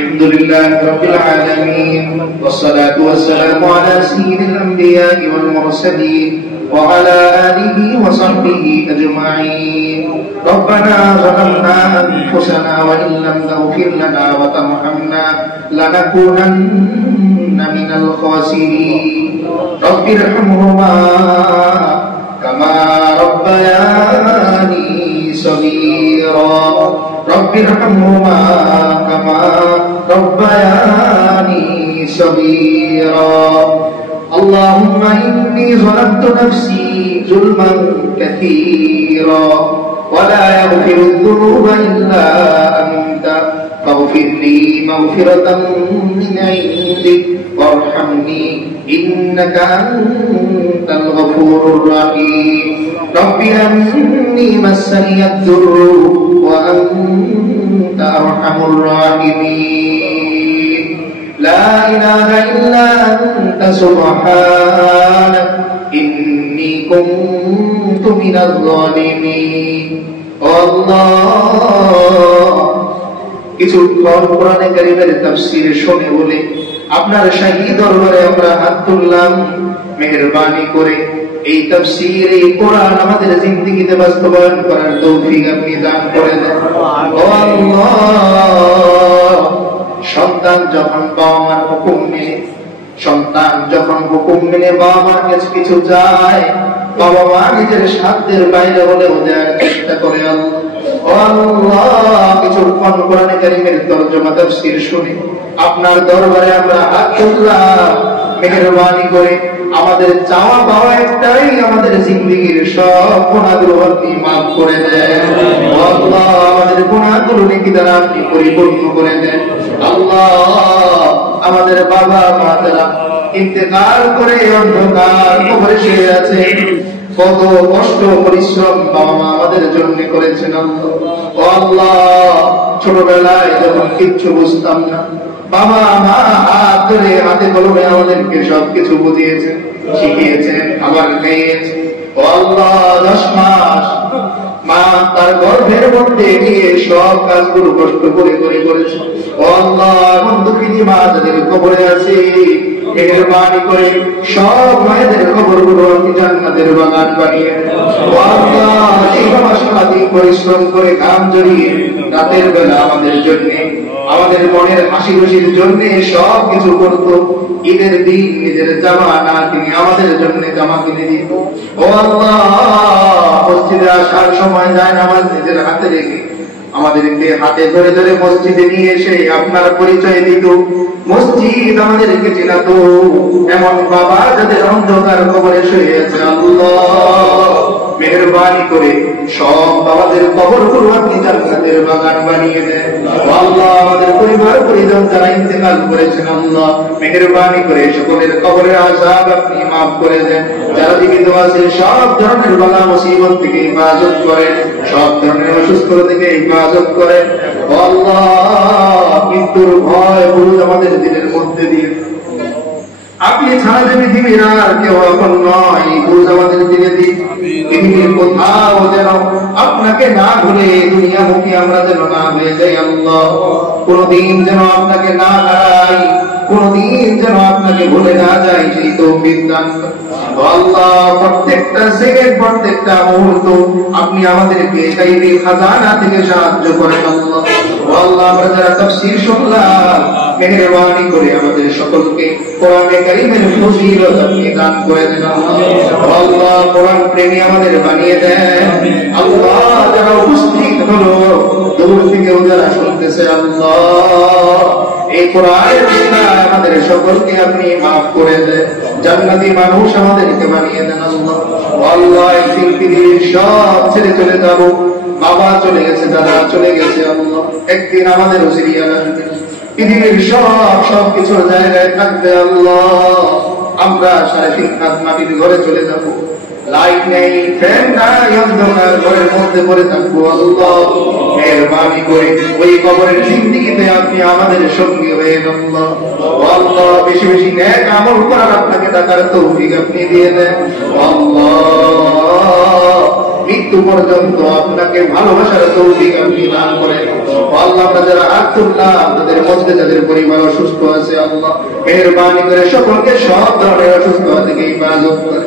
الحمد لله رب العالمين والصلاة والسلام على سيد الأنبياء والمرسلين وعلى آله وصحبه أجمعين. ربنا ظلمنا أنفسنا وإن لم تغفر لنا وترحمنا لنكونن من الخاسرين. رب ارحمهما كما ربياني صغيرا. رب ارحمهما كما ربياني صغيرا. اللهم إني ظلمت نفسي ظلما كثيرا ولا يغفر الذنوب إلا أنت فاغفر لي مغفرة من عندك وارحمني إنك أنت الغفور الرحيم. رب أني مسني الضر وأنت أرحم الراحمين. لا إله إلا أنت سبحانك إني كنت من الظالمين. الله কিছুক্ষণ কোরআনে কারীমের তাফসীর শুনে বলে আপনার শাহী দরবারে আমরা হাত তুললাম। মেহেরবানি করে এই তাফসীর এই কোরআন আমাদের জিন্দেগিতে বাস্তবায়ন করার তৌফিক আপনি দান করে দেন। ও আল্লাহ, সন্তান যখন বাবা মার হুকুম মেনে বাবা মার কাছে কিছু চায়, বাবা মা নিজের সাধ্যের বাইরে হলেও দেওয়ার চেষ্টা করে। আল্লাহ কিছুক্ষণ কোরআনে কারীমের তরজমা তাফসীর শুনে আপনার দরবারে আমরা হাত তুললাম। মেহেরবানি করে আমাদের চাওয়া পাওয়া একটাই, আমাদের জিন্দেগীর সব গুনাহগুলো আপনি মাফ করে দেন। আল্লাহ আমাদের গুনাহগুলো নেকি দ্বারা আপনি পরিপূর্ণ করে দেন। আল্লাহ আমাদের বাবা মা যারা ইন্তেকাল করে অন্ধকার কবরে শুয়ে আছে, কত কষ্ট পরিশ্রম বাবা মা আমাদের জন্য করেছেন। ও আল্লাহ, ছোটবেলায় যখন কিচ্ছু বুঝতাম না, বাবা মা হাত ধরে হাতে কলমে আমাদেরকে সবকিছু বুঝিয়েছেন, শিখিয়েছেন, খাবার খাইয়েছেন। ও আল্লাহ, 10 মাস মা তার গর্ভের মধ্যে নিয়ে সব কাজগুলো কষ্ট করে করেছে। ও আল্লাহ, এমন দুঃখিনী মা যাদের কবরে আছে, মেহেরবানি করে সব মায়েদের কবরগুলো আপনি জান্নাতের বাগান বানিয়ে দেন। ও আল্লাহ, এই বাবা সারাদিন পরিশ্রম করে ঘাম ঝরিয়ে রাতের বেলা আমাদের জন্য, আমাদের মনের হাসি খুশির জন্য সব কিছু করতো। ঈদের দিন নিজের জামা না কিনে আমাদের জন্য জামা কিনে দিত। ও আল্লাহ, মসজিদে আসার সময় যায় নামাজ নিজের হাতে রেখে আমাদেরকে হাতে ধরে ধরে মসজিদে নিয়ে এসে আপনার পরিচয় দিত, মসজিদ আমাদেরকে চেনাতো। এমন বাবা যাদের অন্ধকার কবরে শুয়ে আছে, আল্লাহ মেহেরবানি করে সব বাবাদের কবরগুলো আপনি জান্নাতের বাগান বানিয়ে দেন। আল্লাহ আমাদের পরিবার পরিজন যারা ইন্তেকাল করেছেন, আল্লাহ মেহেরবানি করে সকলের কবরের আযাব আপনি মাফ করে দেন। যারা জীবিত আছে সব ধরনের বালা মুসিবত থেকে হেফাজত করেন, সব ধরনের অসুস্থতা থেকে হেফাজত করেন। আল্লাহ মৃত্যুর ভয় বুঝ আমাদের দিলের মধ্যে দিয়ে আপনি ছাড়া যে পৃথিবীর আর কেউ আপন নয়, বুঝ আমাদের দিলে দিন। পৃথিবীর কোথাও যেন আপনাকে না ভুলে দুনিয়ামুখী আমরা যেন না হয়ে যাই। আল্লাহ কোনদিন যেন আপনাকে না হারাই, কোনদিন যেন আপনাকে ভুলে না যাই, সেই তৌফিক দান করুন। আল্লাহ প্রত্যেকটা সেকেন্ড, প্রত্যেকটা মুহূর্ত আপনি আমাদেরকে গায়বী খাজানা থেকে সাহায্য করেন। আল্লাহ আমরা যারা তাফসীর শুনলাম, মেহেরবানি করে আমাদের সকলকে কোরআনে কারীমের ফজিলত আপনি দান করে দেন। আল্লাহ কোরআন প্রেমী আমাদের বানিয়ে দেন। আল্লাহ যারা উপস্থিত হলো, দূর থেকে যারা শুনতেছে, আল্লাহ এই কোরআনের উসিলায় আমাদের সকলকে আপনি মাফ করে দেন, জান্নাতি মানুষ আমাদেরকে বানিয়ে দেন। আল্লাহ একদিন পৃথিবীর সব ছেড়ে চলে যাব, বাবা চলে গেছে, দাদা চলে গেছে, আল্লাহ একদিন আমাদের উসিলা আসবে, পৃথিবীর সব কিছুর জায়গায় থাকবে। আল্লাহ আমরা 3.5 হাত মাটির ঘরে চলে যাব, লাইট নেই, ফ্যান নাই, অন্ধকার ঘরের মধ্যে পড়ে থাকবো। আল্লাহ মেহেরবানি করে ওই কবরের জিন্দেগিতে আপনি আমাদের সঙ্গী হয়ে যান। আল্লাহ বেশি বেশি নেক আমল করার আপনাকে ডাকার তৌফিক আপনি দিয়ে দেন। আল্লাহ মৃত্যু পর্যন্ত আপনাকে ভালোবাসার তৌফিক আপনি দান করেন। আল্লাহ আমরা যারা আত্মুল্লাহ আপনাদের মধ্যে যাদের পরিবার অসুস্থ আছে আল্লাহ মেহেরবানি করে সকলকে সব ধরনের অসুস্থতা থেকে হেফাজত করেন।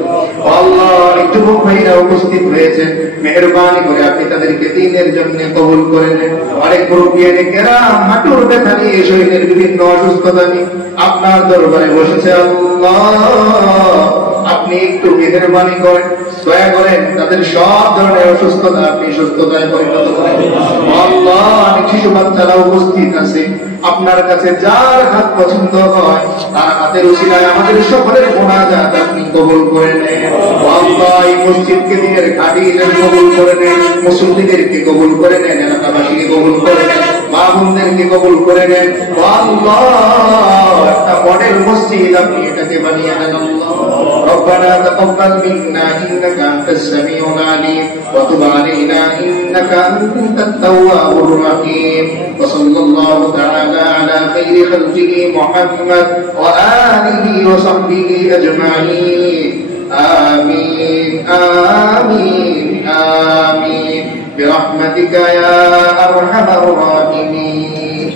আল্লাহ অনেক যুবক ভাইরা উপস্থিত হয়েছে, মেহেরবানি করে আপনি তাদেরকে দিনের জন্য কবুল করে নেন। অনেক মুরব্বিয়ানেরা হাঁটুর ব্যথা নিয়ে শরীরের বিভিন্ন অসুস্থতা নিয়ে আপনার দরবারে বসেছে আল্লাহ আপনি একটু মেহেরবানি করেন, দয়া করেন তাদের সব ধরনের অসুস্থতা আপনি সুস্থতায় পরিণত করেন। আল্লাহ অনেক শিশু বাচ্চারা উপস্থিত আছে, আপনার কাছে যার হাত পছন্দ হয় তার হাতের উসিলায় আমাদের সকলের মোনাজাত আপনি কবুল করে নেন। আল্লাহ এই মসজিদকে দিনের ঘাঁটি কবুল করে নেন, মুসল্লিদেরকে কবুল করে নেন, এলাকাবাসীকে কবুল করে নেন, মা বোনদেরকে কবুল করে নেন। আল্লাহ একটা মডেল মসজিদ আপনি এটাকে বানিয়ে নেন। ربنا تقبل منا إنك أنت السميع العليم وتب علينا إنك أنت التواب الرحيم وصلى الله تعالى على خير خلقه محمد وآله وصحبه أجمعين آمين آمين آمين برحمتك يا أرحم الراحمين.